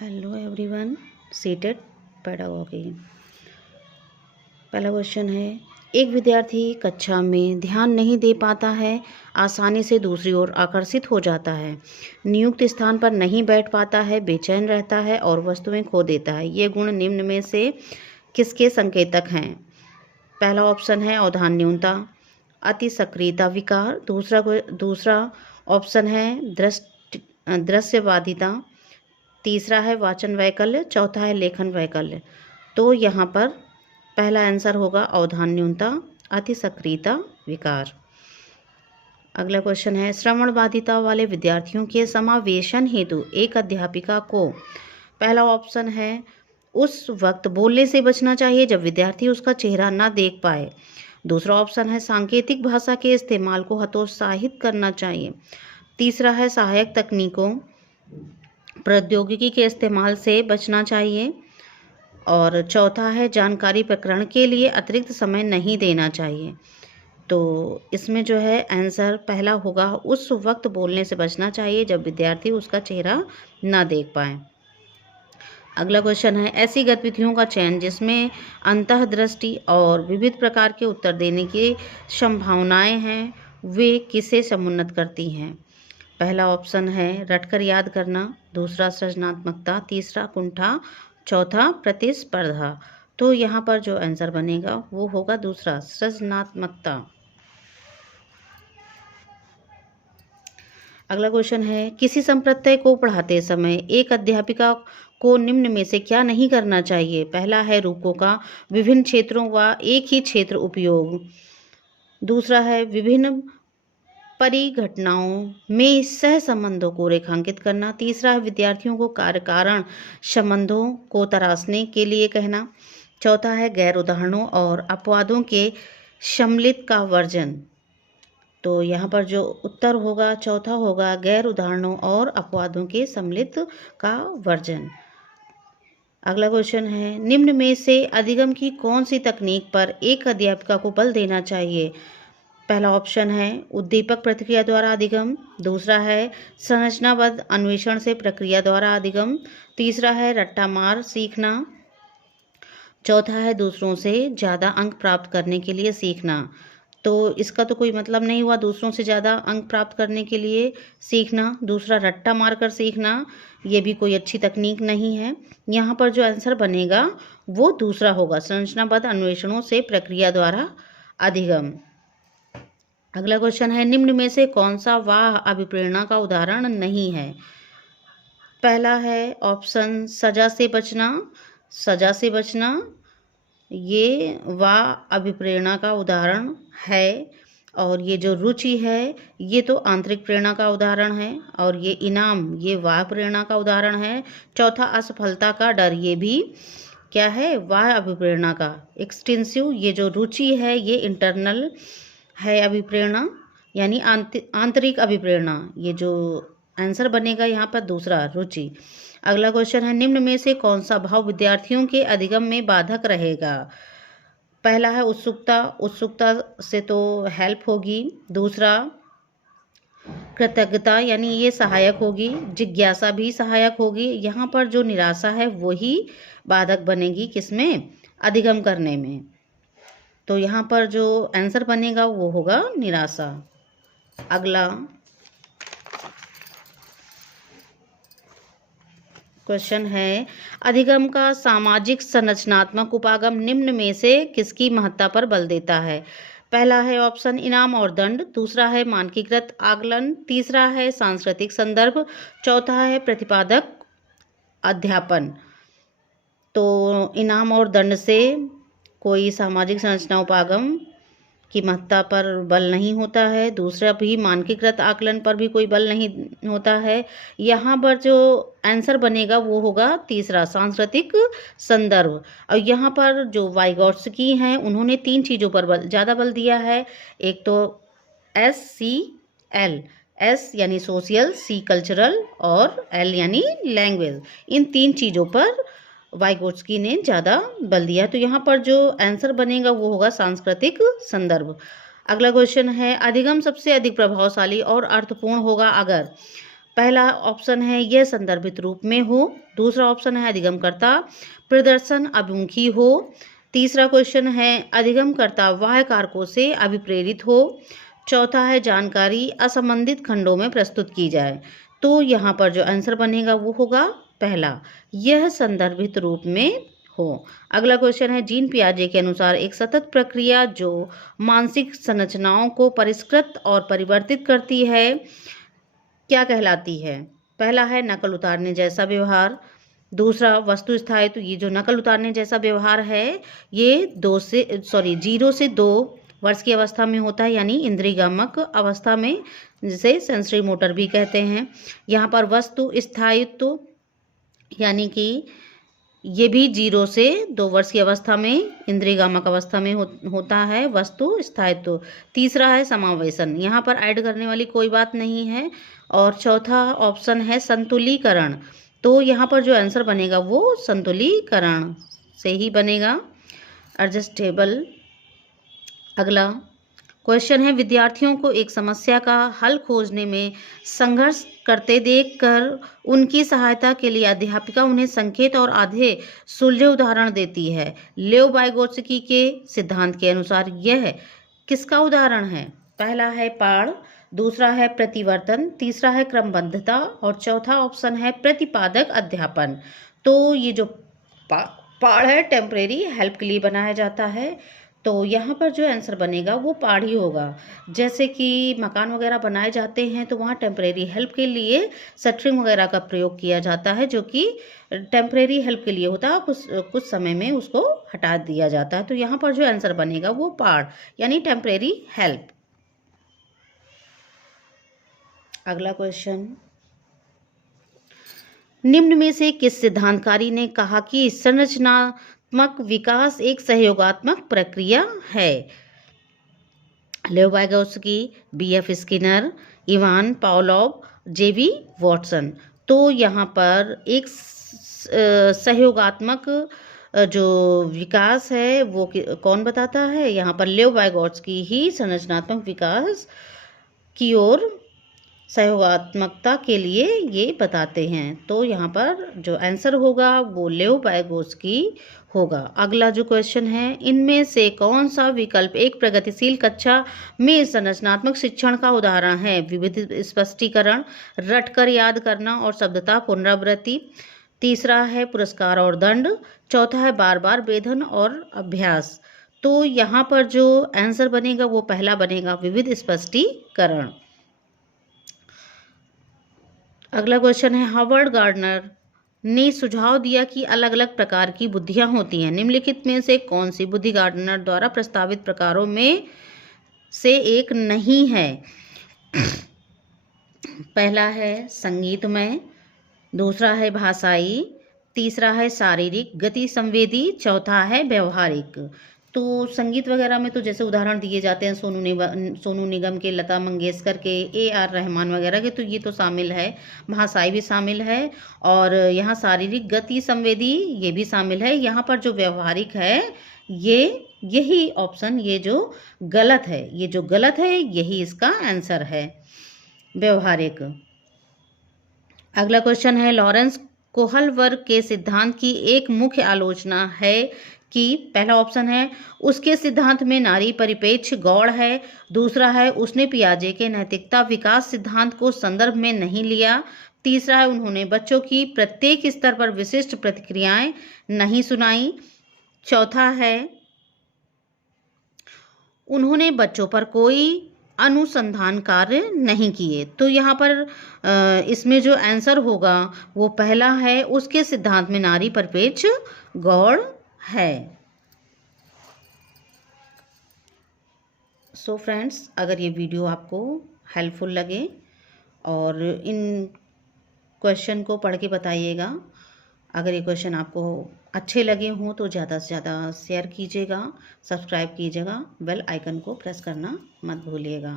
Hello everyone, seated pedagogy. पहला question है, एक विद्यार्थी कक्षा में ध्यान नहीं दे पाता है, आसानी से दूसरी ओर आकर्षित हो जाता है, नियुक्त स्थान पर नहीं बैठ पाता है, बेचैन रहता है और वस्तुएं खो देता है। ये गुण निम्न में से किसके संकेतक हैं? पहला ऑप्शन है अवधान न्यूनता, अति सक्रियता विकार। दूसरा ऑप्शन है दृश्यवादिता। तीसरा है वाचन वैकल्य। चौथा है लेखन वैकल्य। तो यहाँ पर पहला आंसर होगा अवधान न्यूनता, अति सक्रियता विकार। अगला क्वेश्चन है, श्रवण बाधिता वाले विद्यार्थियों के समावेशन हेतु एक अध्यापिका को, पहला ऑप्शन है उस वक्त बोलने से बचना चाहिए जब विद्यार्थी उसका चेहरा ना देख पाए। दूसरा ऑप्शन है सांकेतिक भाषा के इस्तेमाल को हतोत्साहित करना चाहिए। तीसरा है सहायक तकनीकों प्रौद्योगिकी के इस्तेमाल से बचना चाहिए। और चौथा है जानकारी प्रकरण के लिए अतिरिक्त समय नहीं देना चाहिए। तो इसमें जो है आंसर पहला होगा, उस वक्त बोलने से बचना चाहिए जब विद्यार्थी उसका चेहरा ना देख पाए। अगला क्वेश्चन है, ऐसी गतिविधियों का चयन जिसमें अंतःदृष्टि और विविध प्रकार के उत्तर देने की संभावनाएं हैं, वे किसे समुन्नत करती हैं? पहला ऑप्शन है रटकर याद करना। दूसरा सृजनात्मकता। तीसरा कुंठा। चौथा प्रतिस्पर्धा। तो यहाँ पर जो आंसर बनेगा वो होगा दूसरा, सृजनात्मकता। अगला क्वेश्चन है, किसी संप्रत्यय को पढ़ाते समय एक अध्यापिका को निम्न में से क्या नहीं करना चाहिए? पहला है रूपों का विभिन्न क्षेत्रों व एक ही क्षेत्र उपयोग। दूसरा है विभिन्न परिघटनाओं में सह संबंधों को रेखांकित करना। तीसरा है विद्यार्थियों को कार्य कारण संबंधों को तराशने के लिए कहना। चौथा है गैर उदाहरणों और अपवादों के सम्मिलित का वर्जन। तो यहाँ पर जो उत्तर होगा चौथा होगा, गैर उदाहरणों और अपवादों के सम्मिलित का वर्जन। अगला क्वेश्चन है, निम्न में से अधिगम की कौन सी तकनीक पर एक अध्यापिका को बल देना चाहिए? पहला ऑप्शन है उद्दीपक प्रतिक्रिया द्वारा अधिगम। दूसरा है संरचनाबद्ध अन्वेषण से प्रक्रिया द्वारा अधिगम। तीसरा है रट्टा मार सीखना। चौथा है दूसरों से ज़्यादा अंक प्राप्त करने के लिए सीखना। तो इसका तो कोई मतलब नहीं हुआ दूसरों से ज़्यादा अंक प्राप्त करने के लिए सीखना। दूसरा रट्टा मारकर सीखना, ये भी कोई अच्छी तकनीक नहीं है। यहाँ पर जो आंसर बनेगा वो दूसरा होगा, संरचनाबद्ध अन्वेषणों से प्रक्रिया द्वारा अधिगम। अगला क्वेश्चन है, निम्न में से कौन सा वाह अभिप्रेरणा का उदाहरण नहीं है? पहला है ऑप्शन सजा से बचना। सजा से बचना ये वाह अभिप्रेरणा का उदाहरण है। और ये जो रुचि है ये तो आंतरिक प्रेरणा का उदाहरण है। और ये इनाम ये वाह प्रेरणा का उदाहरण है। चौथा असफलता का डर, ये भी क्या है? वाह अभिप्रेरणा का। एक्सटेंसिव ये जो रुचि है ये इंटरनल है अभिप्रेरणा, यानी आंतरिक अभिप्रेरणा। ये जो आंसर बनेगा यहाँ पर दूसरा, रुचि। अगला क्वेश्चन है, निम्न में से कौन सा भाव विद्यार्थियों के अधिगम में बाधक रहेगा? पहला है उत्सुकता। उत्सुकता से तो हेल्प होगी। दूसरा कृतज्ञता, यानी ये सहायक होगी। जिज्ञासा भी सहायक होगी। यहाँ पर जो निराशा है वही बाधक बनेगी, किसमें? अधिगम करने में। तो यहाँ पर जो आंसर बनेगा वो होगा निराशा। अगला क्वेश्चन है, अधिगम का सामाजिक संरचनात्मक उपागम निम्न में से किसकी महत्ता पर बल देता है? पहला है ऑप्शन इनाम और दंड। दूसरा है मानकीकृत आकलन। तीसरा है सांस्कृतिक संदर्भ। चौथा है प्रतिपादक अध्यापन। तो इनाम और दंड से कोई सामाजिक संरचना उपागम की महत्ता पर बल नहीं होता है। दूसरा भी मानकीकृत आकलन पर भी कोई बल नहीं होता है। यहाँ पर जो आंसर बनेगा वो होगा तीसरा, सांस्कृतिक संदर्भ। और यहाँ पर जो वाइगोट्स्की हैं उन्होंने 3 चीज़ों पर ज़्यादा बल दिया है। एक तो SCL, S यानी सोशल, C कल्चरल और L यानी लैंग्वेज। इन 3 चीज़ों पर वाइगोट्स्की ने ज़्यादा बल दिया। तो यहाँ पर जो आंसर बनेगा वो होगा सांस्कृतिक संदर्भ। अगला क्वेश्चन है, अधिगम सबसे अधिक प्रभावशाली और अर्थपूर्ण होगा अगर पहला ऑप्शन है यह संदर्भित रूप में हो। दूसरा ऑप्शन है अधिगमकर्ता प्रदर्शन अभिमुखी हो। तीसरा क्वेश्चन है अधिगमकर्ता बाह्य कारकों से अभिप्रेरित हो। चौथा है जानकारी असंबंधित खंडों में प्रस्तुत की जाए। तो यहाँ पर जो आंसर बनेगा वो होगा पहला, यह संदर्भित रूप में हो। अगला क्वेश्चन है जीन पियाजे के अनुसार एक सतत प्रक्रिया जो मानसिक संरचनाओं को परिष्कृत और परिवर्तित करती है क्या कहलाती है? पहला है नकल उतारने जैसा व्यवहार। दूसरा वस्तु स्थायित्व, ये जो नकल उतारने जैसा व्यवहार है ये 0 से 2 वर्ष की अवस्था में होता है, यानी इंद्रियगामक अवस्था में, जिसे सेंसरी मोटर भी कहते हैं। यहाँ पर वस्तु स्थायित्व यानी कि ये भी 0 से 2 वर्ष की अवस्था में, इंद्रियगामक अवस्था में होता है वस्तु स्थायित्व। तीसरा है समावेशन, यहाँ पर ऐड करने वाली कोई बात नहीं है। और चौथा ऑप्शन है संतुलीकरण। तो यहाँ पर जो आंसर बनेगा वो संतुलीकरण से ही बनेगा, एडजस्टेबल। अगला क्वेश्चन है विद्यार्थियों को एक समस्या का हल खोजने में संघर्ष करते देखकर उनकी सहायता के लिए अध्यापिका उन्हें संकेत और आधे सुलझे उदाहरण देती है। लेव वाइगोत्स्की के सिद्धांत के अनुसार यह किसका उदाहरण है? पहला है पाड़, दूसरा है प्रतिवर्तन, तीसरा है क्रमबद्धता और चौथा ऑप्शन है प्रतिपादक अध्यापन। तो ये जो पाड़ है टेम्परेरी हेल्प के लिए बनाया जाता है, तो यहाँ पर जो आंसर बनेगा वो पाड़ ही होगा। जैसे कि मकान वगैरह बनाए जाते हैं तो वहाँ टेम्परेरी हेल्प के लिए शटरिंग वगैरह का प्रयोग किया जाता है, जो कि टेम्परेरी हेल्प के लिए होता है, कुछ समय में उसको हटा दिया जाता है। तो यहाँ पर जो आंसर बनेगा वो पाड़ यानी टेम्परेरी हेल्प। अगला क्वेश्चन, निम्न में से किस सिद्धांतकारी ने कहा कि संरचनात्मक विकास एक सहयोगात्मक प्रक्रिया है? लेव Vygotsky, B.F. Skinner, Ivan Pavlov, J.B. Watson. तो यहाँ पर एक सहयोगात्मक जो विकास है वो कौन बताता है? यहाँ पर लेव वाइगोत्स्की ही संरचनात्मक विकास की ओर सहयोगात्मकता के लिए ये बताते हैं। तो यहाँ पर जो आंसर होगा वो लेव वाइगोत्स्की होगा। अगला जो क्वेश्चन है, इनमें से कौन सा विकल्प एक प्रगतिशील कक्षा में संरचनात्मक शिक्षण का उदाहरण है? विविध स्पष्टीकरण, रटकर याद करना और शब्दता पुनरावृत्ति। तीसरा है पुरस्कार और दंड। चौथा है बार बार वेधन और अभ्यास। तो यहाँ पर जो आंसर बनेगा वो पहला बनेगा, विविध स्पष्टीकरण। अगला क्वेश्चन है, हार्वर्ड गार्डनर ने सुझाव दिया कि अलग अलग प्रकार की बुद्धियां होती हैं। निम्नलिखित में से कौन सी बुद्धि गार्डनर द्वारा प्रस्तावित प्रकारों में से एक नहीं है? पहला है संगीतमय, दूसरा है भाषाई, तीसरा है शारीरिक गति संवेदी, चौथा है व्यवहारिक। तो संगीत वगैरह में तो जैसे उदाहरण दिए जाते हैं सोनू निगम के, लता मंगेशकर के, A.R. रहमान वगैरह के, तो ये तो शामिल है। भाषाई भी शामिल है और यहाँ शारीरिक गति संवेदी ये भी शामिल है। यहाँ पर जो व्यवहारिक है यही ऑप्शन ये जो गलत है यही इसका आंसर है, व्यवहारिक। अगला क्वेश्चन है, लॉरेंस कोहलवर्ग के सिद्धांत की एक मुख्य आलोचना है कि पहला ऑप्शन है उसके सिद्धांत में नारी परिप्रेक्ष्य गौड़ है। दूसरा है उसने पियाजे के नैतिकता विकास सिद्धांत को संदर्भ में नहीं लिया। तीसरा है उन्होंने बच्चों की प्रत्येक स्तर पर विशिष्ट प्रतिक्रियाएं नहीं सुनाई। चौथा है उन्होंने बच्चों पर कोई अनुसंधान कार्य नहीं किए। तो यहाँ पर इसमें जो आंसर होगा वो पहला है, उसके सिद्धांत में नारी परिप्रेक्ष्य गौड़ है। सो फ्रेंड्स, अगर ये वीडियो आपको हेल्पफुल लगे और इन क्वेश्चन को पढ़ के बताइएगा। अगर ये क्वेश्चन आपको अच्छे लगे हों तो ज़्यादा से ज़्यादा शेयर कीजिएगा, सब्सक्राइब कीजिएगा, बेल आइकन को प्रेस करना मत भूलिएगा।